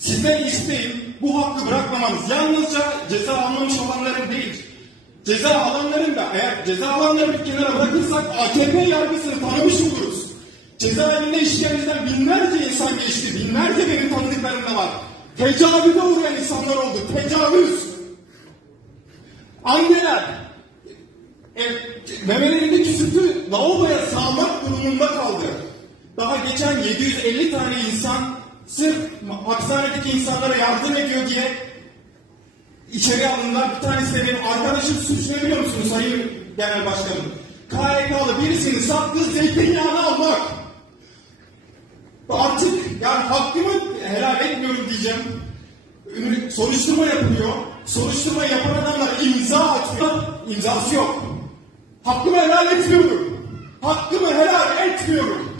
Sizden isteğim bu hakkı bırakmamanız. Yalnızca ceza almamış olanların değil. Ceza alanların da eğer ceza alanları bir kenara bırakırsak AKP yargısını tanımış oluruz. Cezaevinde işkenceden binlerce insan geçti. Binlerce benim tanıdıklarım da var. Tecavüze uğrayan insanlar oldu. Tecavüz. Anneler e, memelerindeki sütü lavaboya sağmak durumunda kaldı. Daha geçen 750 tane insan sırf hapishanedeki insanlara yardım ediyor diye içeri alındılar. Bir tanesi de benim arkadaşım suç ne biliyor musunuz Sayın Genel Başkanım? KYK'lı birisinin sattığı zeytinyağını almak. Artık yani hakkımı helal etmiyorum diyeceğim. Soruşturma yapılıyor. Soruşturma yapan adamlar imza atıyor. imzası yok. Hakkımı helal etmiyorum. Hakkımı helal etmiyorum.